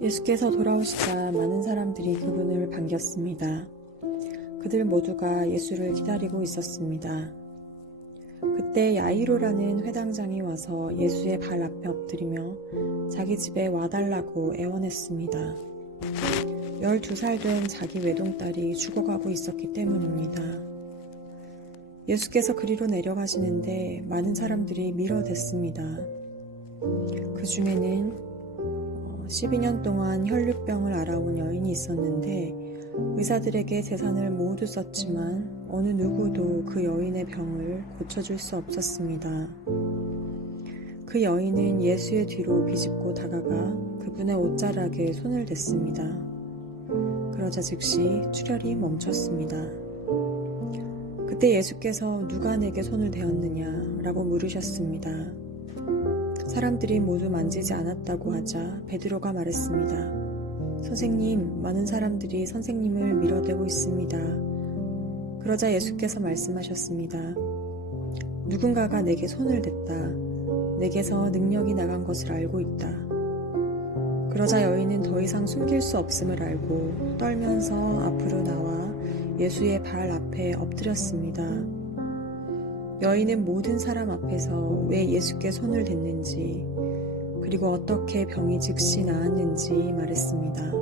예수께서 돌아오시자 많은 사람들이 그분을 반겼습니다. 그들 모두가 예수를 기다리고 있었습니다. 그때 야이로라는 회당장이 와서 예수의 발 앞에 엎드리며 자기 집에 와달라고 애원했습니다. 12살 된 자기 외동딸이 죽어가고 있었기 때문입니다. 예수께서 그리로 내려가시는데 많은 사람들이 밀어댔습니다. 그 중에는 12년 동안 혈류병을 앓아온 여인이 있었는데 의사들에게 재산을 모두 썼지만 어느 누구도 그 여인의 병을 고쳐줄 수 없었습니다. 그 여인은 예수의 뒤로 비집고 다가가 그분의 옷자락에 손을 댔습니다. 그러자 즉시 출혈이 멈췄습니다. 그때 예수께서 누가 내게 손을 대었느냐라고 물으셨습니다. 사람들이 모두 만지지 않았다고 하자 베드로가 말했습니다. 선생님, 많은 사람들이 선생님을 밀어대고 있습니다. 그러자 예수께서 말씀하셨습니다. 누군가가 내게 손을 댔다. 내게서 능력이 나간 것을 알고 있다. 그러자 여인은 더 이상 숨길 수 없음을 알고 떨면서 앞으로 나와 예수의 발 앞에 엎드렸습니다. 여인은 모든 사람 앞에서 왜 예수께 손을 댔는지 그리고 어떻게 병이 즉시 나았는지 말했습니다.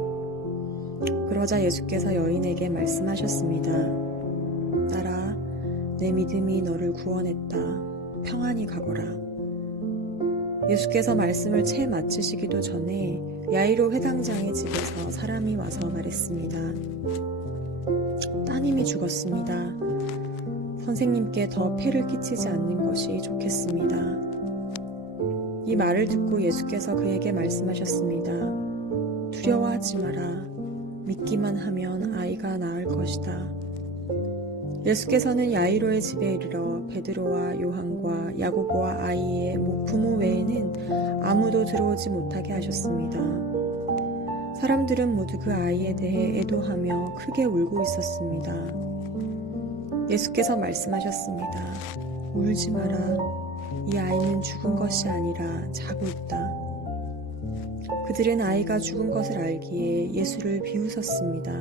그러자 예수께서 여인에게 말씀하셨습니다. 딸아, 내 믿음이 너를 구원했다. 평안히 가거라. 예수께서 말씀을 채 마치시기도 전에 야이로 회당장의 집에서 사람이 와서 말했습니다. 따님이 죽었습니다. 선생님께 더 폐를 끼치지 않는 것이 좋겠습니다. 이 말을 듣고 예수께서 그에게 말씀하셨습니다. 두려워하지 마라. 믿기만 하면 아이가 나을 것이다. 예수께서는 야이로의 집에 이르러 베드로와 요한과 야고보와 아이의 부모 외에는 아무도 들어오지 못하게 하셨습니다. 사람들은 모두 그 아이에 대해 애도하며 크게 울고 있었습니다. 예수께서 말씀하셨습니다. 울지 마라. 이 아이는 죽은 것이 아니라 자고 있다. 그들은 아이가 죽은 것을 알기에 예수를 비웃었습니다.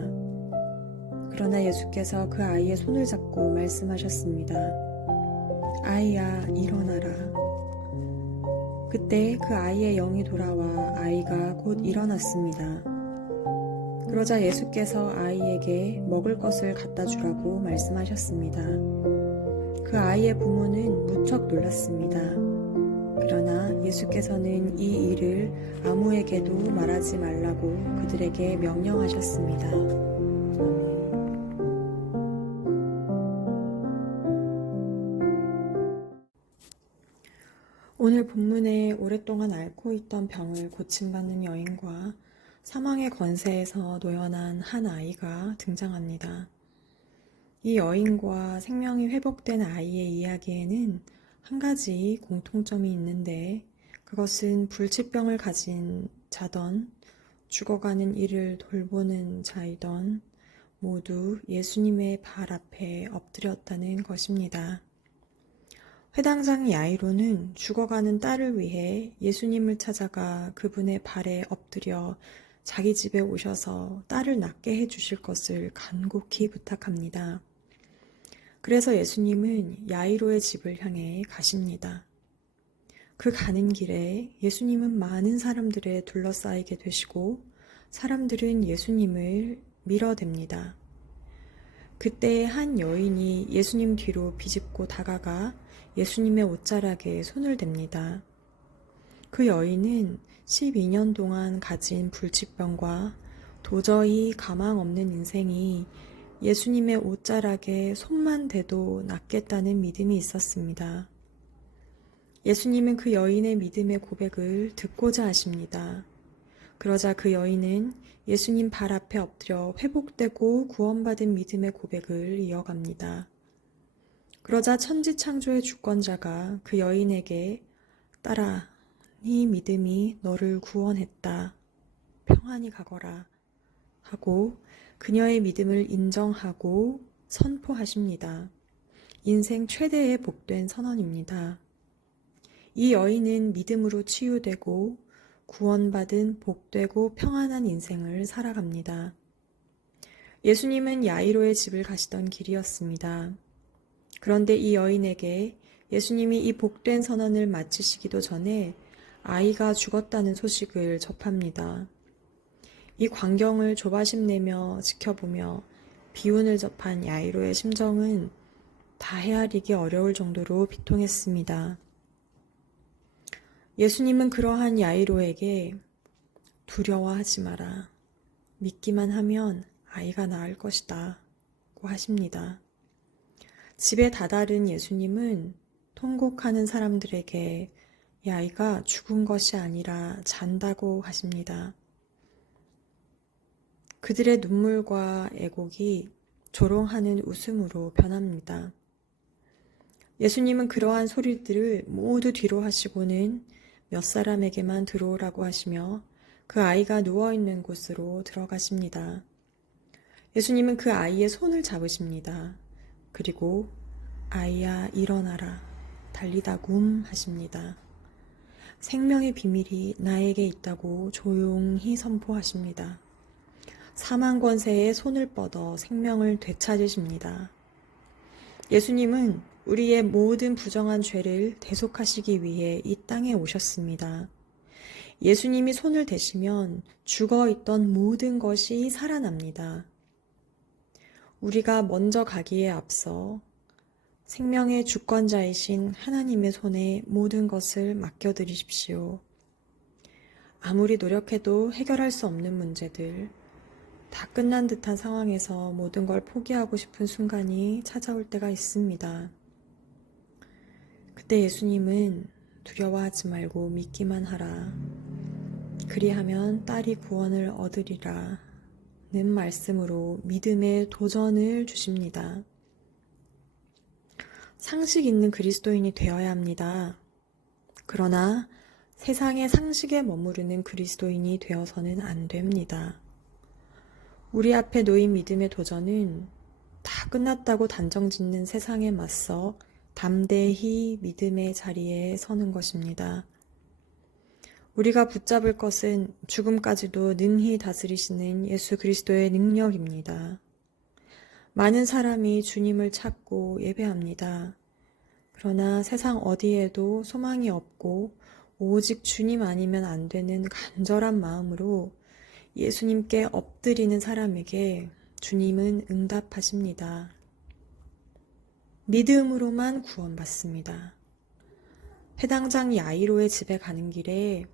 그러나 예수께서 그 아이의 손을 잡고 말씀하셨습니다. 아이야, 일어나라. 그때 그 아이의 영이 돌아와 아이가 곧 일어났습니다. 그러자 예수께서 아이에게 먹을 것을 갖다 주라고 말씀하셨습니다. 그 아이의 부모는 무척 놀랐습니다. 그러나 예수께서는 이 일을 아무에게도 말하지 말라고 그들에게 명령하셨습니다. 오늘 본문에 오랫동안 앓고 있던 병을 고침받는 여인과 사망의 권세에서 놓여난 한 아이가 등장합니다. 이 여인과 생명이 회복된 아이의 이야기에는 한 가지 공통점이 있는데 그것은 불치병을 가진 자던 죽어가는 이를 돌보는 자이던 모두 예수님의 발 앞에 엎드렸다는 것입니다. 회당장 야이로는 죽어가는 딸을 위해 예수님을 찾아가 그분의 발에 엎드려 자기 집에 오셔서 딸을 낫게 해주실 것을 간곡히 부탁합니다. 그래서 예수님은 야이로의 집을 향해 가십니다. 그 가는 길에 예수님은 많은 사람들에 둘러싸이게 되시고 사람들은 예수님을 밀어댑니다. 그때 한 여인이 예수님 뒤로 비집고 다가가 예수님의 옷자락에 손을 댑니다. 그 여인은 12년 동안 가진 불치병과 도저히 가망 없는 인생이 예수님의 옷자락에 손만 대도 낫겠다는 믿음이 있었습니다. 예수님은 그 여인의 믿음의 고백을 듣고자 하십니다. 그러자 그 여인은 예수님 발 앞에 엎드려 회복되고 구원받은 믿음의 고백을 이어갑니다. 그러자 천지창조의 주권자가 그 여인에게 딸아, 네 믿음이 너를 구원했다. 평안히 가거라. 하고 그녀의 믿음을 인정하고 선포하십니다. 인생 최대의 복된 선언입니다. 이 여인은 믿음으로 치유되고 구원받은 복되고 평안한 인생을 살아갑니다. 예수님은 야이로의 집을 가시던 길이었습니다. 그런데 이 여인에게 예수님이 이 복된 선언을 마치시기도 전에 아이가 죽었다는 소식을 접합니다. 이 광경을 조바심 내며 지켜보며 비운을 접한 야이로의 심정은 다 헤아리기 어려울 정도로 비통했습니다. 예수님은 그러한 야이로에게 두려워하지 마라. 믿기만 하면 아이가 나을 것이다. 고 하십니다. 집에 다다른 예수님은 통곡하는 사람들에게 이 아이가 죽은 것이 아니라 잔다고 하십니다. 그들의 눈물과 애곡이 조롱하는 웃음으로 변합니다. 예수님은 그러한 소리들을 모두 뒤로 하시고는 몇 사람에게만 들어오라고 하시며 그 아이가 누워있는 곳으로 들어가십니다. 예수님은 그 아이의 손을 잡으십니다. 그리고 아이야 일어나라 달리다굼 하십니다. 생명의 비밀이 나에게 있다고 조용히 선포하십니다. 사망 권세에 손을 뻗어 생명을 되찾으십니다. 예수님은 우리의 모든 부정한 죄를 대속하시기 위해 이 땅에 오셨습니다. 예수님이 손을 대시면 죽어있던 모든 것이 살아납니다. 우리가 먼저 가기에 앞서 생명의 주권자이신 하나님의 손에 모든 것을 맡겨드리십시오. 아무리 노력해도 해결할 수 없는 문제들, 다 끝난 듯한 상황에서 모든 걸 포기하고 싶은 순간이 찾아올 때가 있습니다. 그때 예수님은 두려워하지 말고 믿기만 하라. 그리하면 딸이 구원을 얻으리라. 는 말씀으로 믿음의 도전을 주십니다. 상식 있는 그리스도인이 되어야 합니다. 그러나 세상의 상식에 머무르는 그리스도인이 되어서는 안 됩니다. 우리 앞에 놓인 믿음의 도전은 다 끝났다고 단정짓는 세상에 맞서 담대히 믿음의 자리에 서는 것입니다. 우리가 붙잡을 것은 죽음까지도 능히 다스리시는 예수 그리스도의 능력입니다. 많은 사람이 주님을 찾고 예배합니다. 그러나 세상 어디에도 소망이 없고 오직 주님 아니면 안 되는 간절한 마음으로 예수님께 엎드리는 사람에게 주님은 응답하십니다. 믿음으로만 구원받습니다. 회당장 야이로의 집에 가는 길에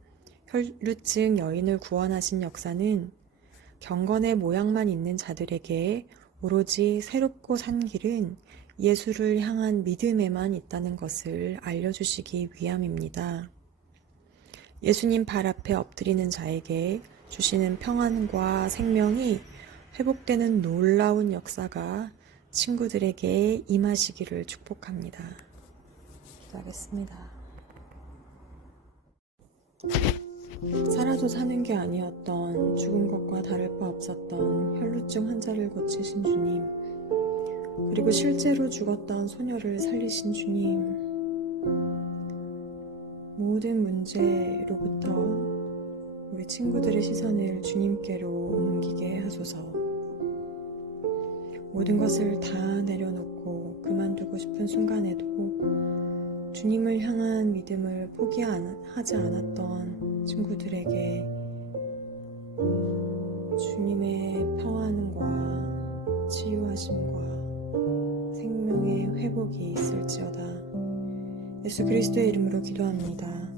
혈루증 여인을 구원하신 역사는 경건의 모양만 있는 자들에게 오로지 새롭고 산 길은 예수를 향한 믿음에만 있다는 것을 알려주시기 위함입니다. 예수님 발 앞에 엎드리는 자에게 주시는 평안과 생명이 회복되는 놀라운 역사가 친구들에게 임하시기를 축복합니다. 기도하겠습니다. 살아도 사는 게 아니었던 죽은 것과 다를 바 없었던 혈루증 환자를 고치신 주님, 그리고 실제로 죽었던 소녀를 살리신 주님, 모든 문제로부터 우리 친구들의 시선을 주님께로 옮기게 하소서. 모든 것을 다 내려놓고 그만두고 싶은 순간에도 주님을 향한 믿음을 포기하지 않았던 친구들에게 주님의 평안과 치유하심과 생명의 회복이 있을지어다. 예수 그리스도의 이름으로 기도합니다.